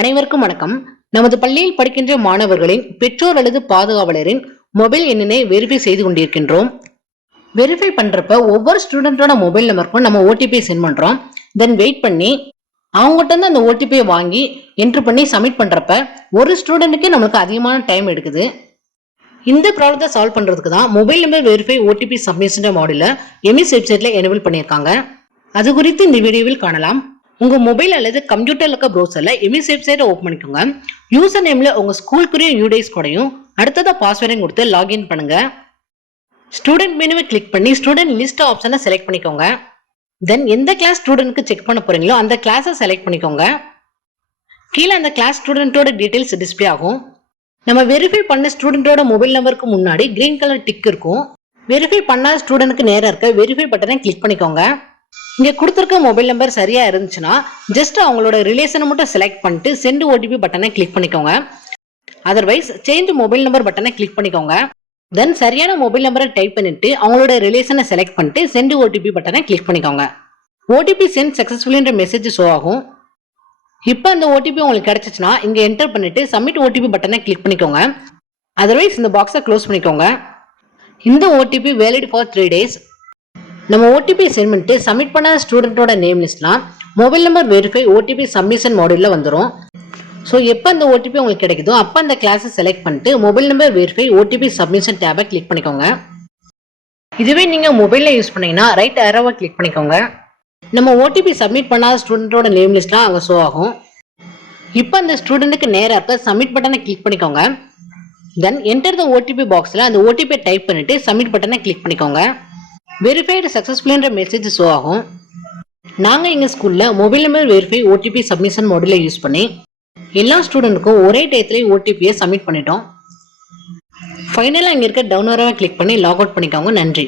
அனைவருக்கும் வணக்கம். நமது பள்ளியில் படிக்கின்ற மாணவர்களின் பெற்றோர் அல்லது பாதுகாவலரின் மொபைல் எண்ணினை வெரிஃபை செய்து கொண்டிருக்கின்றோம். வெரிஃபை பண்றப்ப ஒவ்வொரு ஸ்டூடெண்டோட மொபைல் நம்பருக்கும் நம்ம ஓடிபி சென்ட் பண்றோம். தென் வெயிட் பண்ணி அவங்ககிட்ட இருந்து அந்த ஓடிபியை வாங்கி என்ட்ரு பண்ணி சப்மிட் பண்றப்ப ஒரு ஸ்டூடெண்ட்டுக்கு நம்மளுக்கு அதிகமான டைம் எடுக்குது. இந்த ப்ராப்ளத்தை சால்வ் பண்றதுக்கு தான் mobile number verify OTP submission மாடியூல எம்இஸ் வெப்சைட்ல எனேபிள் பண்ணியிருக்காங்க. அது குறித்து இந்த வீடியோவில் காணலாம். உங்க மொபைல் அல்லது கம்ப்யூட்டர்ல இருக்க ப்ரௌசர்ல எம்இஸ் வெப்சைட்டை ஓபன் பண்ணிக்கோங்க. யூசர் நேம்ல உங்க ஸ்கூலுக்குரிய யூடேஸ் கோடையும் அடுத்ததா பாஸ்வேர்டையும் கொடுத்து லாகின் பண்ணுங்க. ஸ்டூடெண்ட் மெனுவை கிளிக் பண்ணி ஸ்டூடெண்ட் லிஸ்ட் ஆப்ஷனை செலக்ட் பண்ணிக்கோங்க. தென் எந்த கிளாஸ் ஸ்டூடெண்ட்க்கு செக் பண்ண போறீங்களோ அந்த கிளாஸை செலக்ட் பண்ணிக்கோங்க. கீழே அந்த கிளாஸ் ஸ்டூடெண்டோட டீடைல்ஸ் டிஸ்பிளே ஆகும். நம்ம வெரிஃபை பண்ண ஸ்டூடெண்டோட மொபைல் நம்பருக்கு முன்னாடி கிரீன் கலர் டிக் இருக்கும். வெரிஃபை பண்ணாத ஸ்டூடெண்ட்க்கு நேரா இருக்க வெரிஃபை பட்டனை கிளிக் பண்ணிக்கோங்க. இங்க கொடுத்திருக்க மொபைல் நம்பர் சரியா இருந்துச்சுன்னா ஜஸ்ட் அவங்களோட ரிலேஷனை மட்டும் செலக்ட் பண்ணிட்டு சென்ட் ஓடிபி பட்டனை கிளிக் பண்ணிக்கோங்க. அதர்வைஸ் சேஞ்ச் மொபைல் நம்பர் பட்டனை கிளிக் பண்ணிக்கோங்க. தென் சரியான மொபைல் நம்பரை டைப் பண்ணிட்டு அவங்களோட ரிலேஷனை செலக்ட் பண்ணிட்டு சென்ட் ஓடிபி பட்டனை கிளிக் பண்ணிக்கோங்க. ஓடிபி சென்ட் சக்சஸ்ஃபுல்லின்ற மெசேஜ் ஷோ ஆகும். இப்போ அந்த ஓடிபி உங்களுக்கு கிடைச்சிச்சுன்னா இங்க என்டர் பண்ணிட்டு சப்மிட் ஓடிபி பட்டனை கிளிக் பண்ணிக்கோங்க. அதர்வைஸ் இந்த பாக்ஸை க்ளோஸ் பண்ணிக்கோங்க. இந்த ஓடிபி வேலிட் ஃபார் 3 days. நம்ம ஓடிபி சென்ட் பண்ணிட்டு சப்மிட் பண்ண ஸ்டூடெண்டோட நேம் லிஸ்ட்லாம் mobile number verify OTP submission மாடியூல்ல வந்துடும். ஸோ எப்போ அந்த ஓடிபி உங்களுக்கு கிடைக்குதோ அப்போ அந்த கிளாஸை செலக்ட் பண்ணிட்டு mobile number verify OTP submission டேபை கிளிக் பண்ணிக்கோங்க. இதுவே நீங்கள் மொபைலில் யூஸ் பண்ணீங்கன்னா ரைட் ஏரோவை கிளிக் பண்ணிக்கோங்க. நம்ம ஓடிபி சப்மிட் பண்ணாத ஸ்டூடெண்டோட நேம் லிஸ்ட்லாம் அங்கே ஷோ ஆகும். இப்போ அந்த ஸ்டூடெண்ட்டுக்கு நேராக இருக்க சப்மிட் பட்டனை கிளிக் பண்ணிக்கோங்க. தென் என்டர் த ஓடிபி பாக்ஸில் அந்த ஓடிபியை டைப் பண்ணிட்டு சப்மிட் பட்டனை கிளிக் பண்ணிக்கோங்க. வெரிஃபைடு சக்சஸ்ஃபுல்ன்ற மெசேஜ் ஷோ ஆகும். நாங்கள் எங்கள் ஸ்கூலில் mobile number verify OTP submission மாடியூலை யூஸ் பண்ணி எல்லா ஸ்டூடெண்ட்டுக்கும் ஒரே டயத்துல ஓடிபியை சப்மிட் பண்ணிட்டோம். ஃபைனலாக இங்கே இருக்க டவுன் ஆரோவை கிளிக் பண்ணி லாக் அவுட் பண்ணிக்கோங்க. நன்றி.